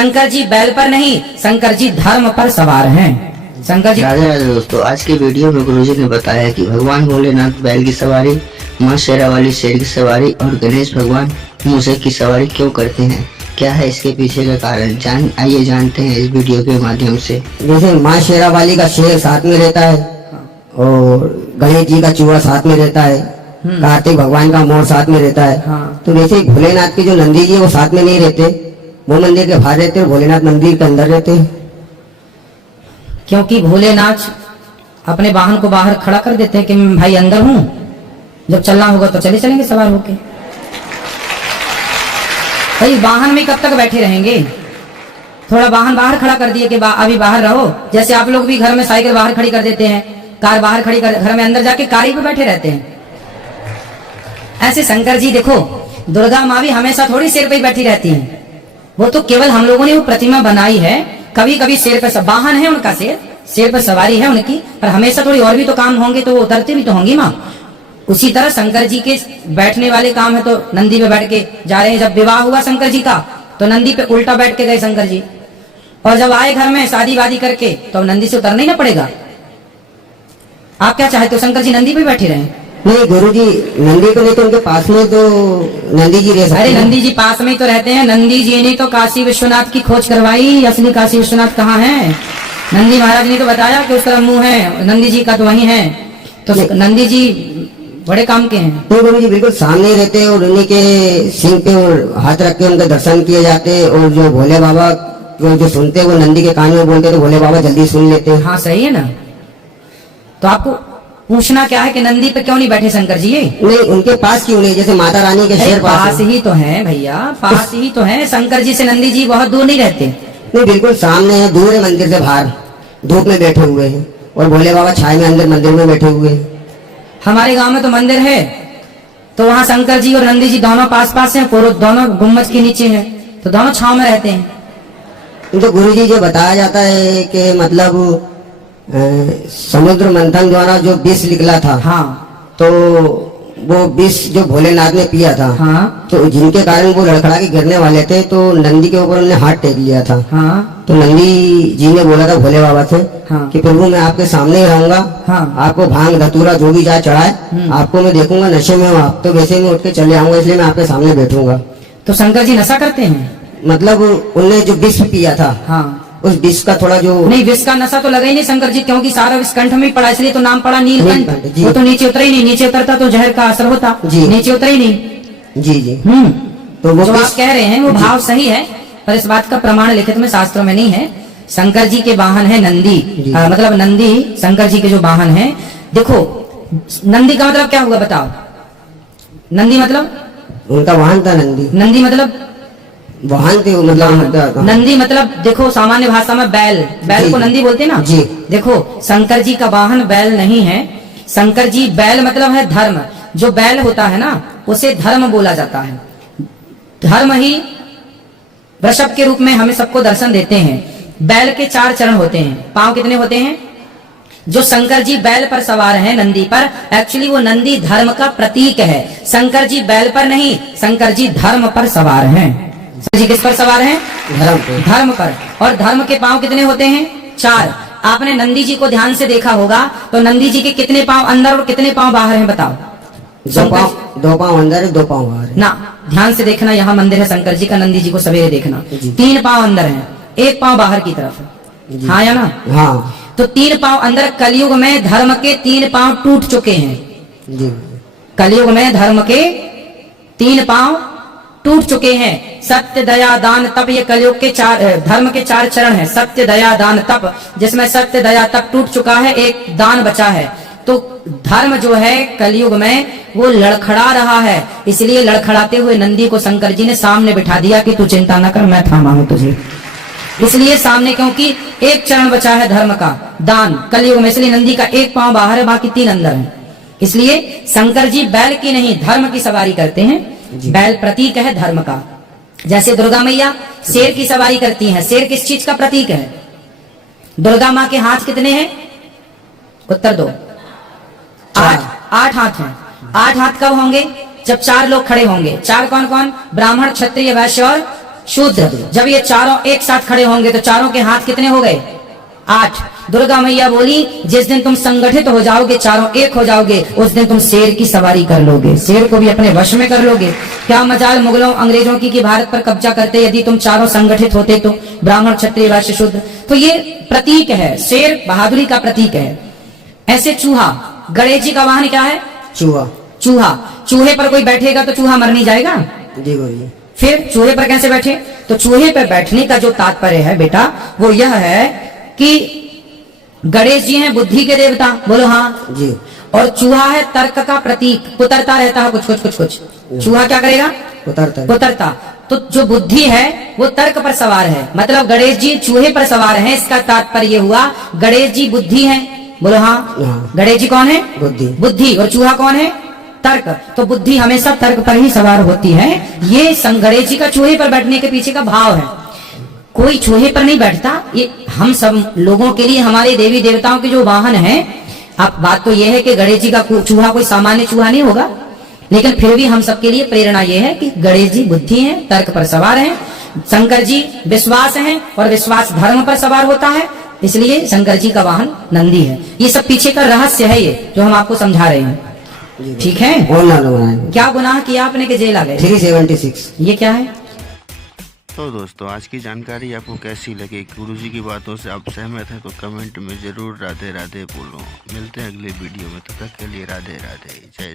शंकर जी बैल पर नहीं, शंकर जी धर्म पर सवार हैं। शंकर जी। राधे राधे दोस्तों, आज के वीडियो में गुरुजी ने बताया कि भगवान भोलेनाथ बैल की सवारी, माँ शेरावाली शेर की सवारी और गणेश भगवान मूसे की सवारी क्यों करते हैं, क्या है इसके पीछे का कारण। आइए जानते हैं इस वीडियो के माध्यम से। जैसे माँ शेरावाली का शेर साथ में रहता है और गणेश जी का चूहा साथ में रहता है, कार्तिक भगवान का मोर साथ में रहता है। तो वैसे भोलेनाथ के जो नंदी जी है वो साथ में नहीं रहते, वो मंदिर के बाहर रहते हैं, भोलेनाथ मंदिर के अंदर रहते हैं। क्योंकि भोलेनाथ अपने वाहन को बाहर खड़ा कर देते हैं कि मैं भाई अंदर हूं, जब चलना होगा तो चलेंगे सवार होके। भाई वाहन में कब तक बैठे रहेंगे, थोड़ा वाहन बाहर खड़ा कर दिए कि अभी बाहर रहो। जैसे आप लोग भी घर में साइकिल बाहर खड़ी कर देते हैं, कार बाहर खड़ी कर, घर में अंदर जाके कारी पे बैठे रहते हैं। ऐसे शंकर जी देखो, दुर्गा माँ भी हमेशा थोड़ी शेर पे ही बैठी रहती हैं, वो तो केवल हम लोगों ने वो प्रतिमा बनाई है। कभी कभी शेर पर वाहन है उनका, शेर पर सवारी है उनकी, पर हमेशा थोड़ी और भी तो काम होंगे तो वो उतरते भी तो होंगी माँ। उसी तरह शंकर जी के बैठने वाले काम है, तो नंदी पे बैठ के जा रहे हैं। जब विवाह हुआ शंकर जी का तो नंदी पे उल्टा बैठ के गए शंकर जी, और जब आए घर में शादी वादी करके तो नंदी से उतरना ही ना पड़ेगा। आप क्या चाहते हो, शंकर जी नंदी पे बैठे रहे? नहीं गुरुजी, नंदी को नहीं तो उनके पास में तो नंदी जी रह सकते हैं। अरे नंदी जी पास में ही तो रहते हैं। नंदी जी ने तो काशी विश्वनाथ की खोज करवाई, असली काशी विश्वनाथ कहाँ है? नंदी महाराज ने तो बताया कि उस तरफ मुंह है, नंदी जी का तो वही है। तो नंदी जी बड़े काम के हैं। तो गुरुजी बिल्कुल सामने ही रहते हैं और उन्हीं के सिंह पे और हाथ रख के उनका दर्शन किए जाते हैं। और जो भोले बाबा जो सुनते हैं वो नंदी के कान में बोलते हैं, तो भोले बाबा जल्दी सुन लेते हैं। हाँ सही है ना। तो आपको पूछना क्या है कि नंदी पे क्यों नहीं बैठे शंकर जी? नहीं उनके पास क्यों नहीं, जैसे माता रानी के शेर पास ही तो है भैया, पास ही तो है। शंकर जी से नंदी जी बहुत दूर नहीं रहते। नहीं बिल्कुल सामने है, दूर है, मंदिर से बाहर धूप में बैठे हुए हैं, और भोले बाबा छाए में अंदर मंदिर में बैठे हुए हैं। हमारे गांव में तो मंदिर है, तो वहाँ शंकर जी और नंदी जी दोनों पास पास हैं, दोनों गुम्बद के नीचे हैं, तो दोनों छाव में रहते हैं। तो गुरुजी जो बताया जाता है कि मतलब समुद्र मंथन द्वारा जो विष निकला था, हाँ, तो वो विष जो भोलेनाथ ने पिया था, हाँ, तो जिनके कारण वो लड़खड़ा के गिरने वाले थे, तो नंदी के ऊपर उन्होंने हाथ टेक लिया था। हाँ, तो नंदी जी ने बोला था भोले बाबा से, हाँ, कि प्रभु मैं आपके सामने ही रहूंगा, हाँ, आपको भांग धतूरा जो भी जाए चढ़ाए, आपको मैं देखूंगा, नशे में हूँ आप, तो वैसे में उठ के चले आऊंगा, इसलिए मैं आपके सामने बैठूंगा। तो शंकर जी नशा करते हैं? मतलब उनने जो विष पिया था, हाँ, उस विष का थोड़ा जो नहीं, विष का नशा तो लगा ही नहीं शंकर जी, क्योंकि सारा विष कंठ में पड़ा, इसलिए तो नाम पड़ा नीलकंठ। वो तो नीचे उतरा ही नहीं, नीचे उतरता तो जहर का असर होता, नीचे उतरा ही नहीं। जी जी। तो वो जो आप कह रहे हैं वो भाव सही है, पर इस बात का प्रमाण लिखित में शास्त्रों में नहीं है। शंकर जी के वाहन है नंदी, मतलब नंदी शंकर जी के जो वाहन है। देखो नंदी का मतलब क्या हुआ बताओ? नंदी मतलब उनका वाहन था, नंदी मतलब वाहन थे, मतलब नंदी मतलब देखो सामान्य भाषा में बैल को नंदी बोलते हैं ना जी। देखो शंकर जी का वाहन बैल नहीं है। शंकर जी बैल मतलब है धर्म, जो बैल होता है ना उसे धर्म बोला जाता है। धर्म ही वृषभ के रूप में हमें सबको दर्शन देते हैं। बैल के 4 चरण होते हैं, पांव कितने होते हैं? जो शंकर जी बैल पर सवार हैं नंदी पर, एक्चुअली वो नंदी धर्म का प्रतीक है। शंकर जी बैल पर नहीं, शंकर जी धर्म पर सवार हैं। शंकर जी किस पर सवार हैं? धर्म पर। और धर्म के पांव कितने होते हैं? 4। आपने नंदी जी को ध्यान से देखा होगा, तो नंदी जी के कितने पांव अंदर और कितने पांव बाहर हैं बताओ? 2 पांव अंदर है, 2 पांव बाहर है। ना, ध्यान से देखना, यहाँ मंदिर है शंकर जी का, नंदी जी को सवेरे देखना। 3 पांव अंदर है, 1 पांव बाहर की तरफ है। हाँ या ना? हाँ। तो 3 पांव अंदर। कलयुग में धर्म के 3 पांव टूट चुके हैं जी। कलयुग में धर्म के 3 पांव टूट चुके हैं। सत्य दया दान तप, ये कलयुग के धर्म के 4 चरण हैं। सत्य दया दान तप, जिसमें सत्य दया तप टूट चुका है, एक दान बचा है। तो धर्म जो है कलयुग में वो लड़खड़ा रहा है, इसलिए लड़खड़ाते हुए नंदी को शंकर जी ने सामने बिठा दिया कि तू चिंता न कर, मैं थामा हूं तुझे। इसलिए सामने, क्योंकि एक चरण बचा है धर्म का, दान, कलयुग में, इसलिए नंदी का 1 पांव बाहर है, बाकी 3 अंदर है। इसलिए शंकर जी बैल की नहीं धर्म की सवारी करते हैं। बैल प्रतीक है धर्म का। जैसे दुर्गा मैया शेर की सवारी करती हैं। शेर किस चीज का प्रतीक है? दुर्गा माँ के हाथ कितने हैं? उत्तर दो। 8 हाथ हैं। 8 हाथ कब होंगे? जब 4 लोग खड़े होंगे। 4 कौन कौन? ब्राह्मण, क्षत्रिय, वैश्य और शुद्ध। जब ये चारों एक साथ खड़े होंगे तो चारों के हाथ कितने हो गए? 8। दुर्गा मैया बोली जिस दिन तुम संगठित हो जाओगे, चारों एक हो जाओगे, उस दिन तुम शेर की सवारी कर लोगे, शेर को भी अपने वश में कर लोगे। क्या मजाल मुगलों अंग्रेजों की कि भारत पर कब्जा करते यदि तुम चारों संगठित होते तो, ब्राह्मण क्षत्रिय वैश्य शूद्र। तो ये प्रतीक है, शेर बहादुरी का प्रतीक है। ऐसे चूहा, गणेश जी का वाहन क्या है? चूहा। चूहा। चूहे पर कोई बैठेगा तो चूहा मर नहीं जाएगा? जी गुरुजी। फिर चूहे पर कैसे बैठे? तो चूहे पर बैठने का जो तात्पर्य है बेटा वो यह है कि गणेश जी हैं बुद्धि के देवता, बोलो हाँ जी। और चूहा है तर्क का प्रतीक, उतरता रहता है कुछ। चूहा क्या करेगा? उतरता। तो जो बुद्धि है वो तर्क पर सवार है, मतलब गणेश जी चूहे पर सवार हैं। इसका तात्पर्य हुआ गणेश जी बुद्धि हैं, बोलो हाँ। गणेश जी कौन है? बुद्धि। और चूहा कौन है? तर्क। तो बुद्धि हमेशा तर्क पर ही सवार होती है। ये गणेश जी का चूहे पर बैठने के पीछे का भाव है। कोई चूहे पर नहीं बैठता, ये हम सब लोगों के लिए हमारे देवी देवताओं के जो वाहन हैं। अब बात तो यह है कि गणेश जी का चूहा कोई सामान्य चूहा नहीं होगा, लेकिन फिर भी हम सबके लिए प्रेरणा यह है कि गणेश जी बुद्धि हैं, तर्क पर सवार हैं। शंकर जी विश्वास हैं और विश्वास धर्म पर सवार होता है, इसलिए शंकर जी का वाहन नंदी है। ये सब पीछे का रहस्य है, ये जो हम आपको समझा रहे हैं। ठीक है। क्या गुनाह किया आपने कि जेल आ गए? 376। ये क्या है? तो दोस्तों आज की जानकारी आपको कैसी लगी? गुरुजी की बातों से आप सहमत हैं तो कमेंट में जरूर राधे राधे बोलो। मिलते हैं अगले वीडियो में, तब तक के लिए राधे राधे, जय